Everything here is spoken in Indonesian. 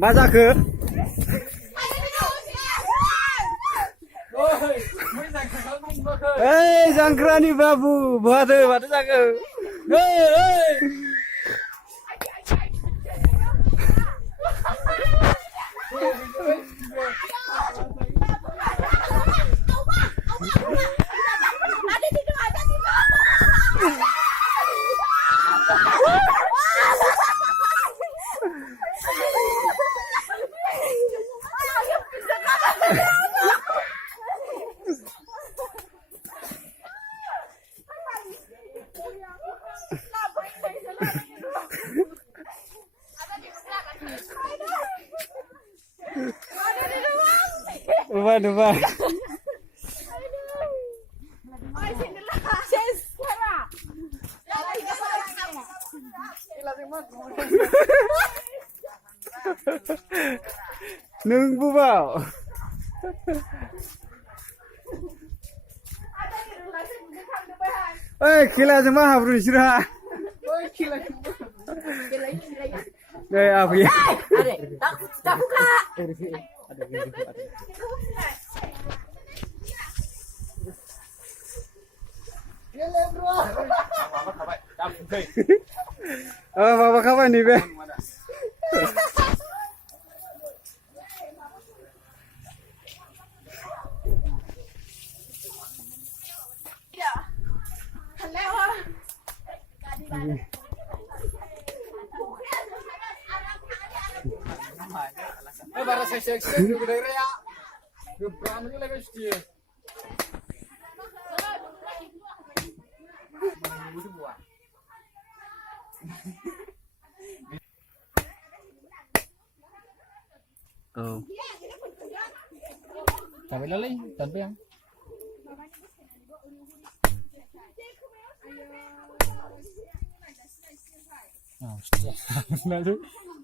मा जाखो ओइ जांख्रानि बाबु बहाथो माथो जाखो Coba. Nunggu bau. Kila cuma habru isra. Apa ya? Tak buka. Bapak kapan nih, Be? Bara saya gede ya. Berani lagi sih. Oh. Sampai lali, sampai yang. Oh,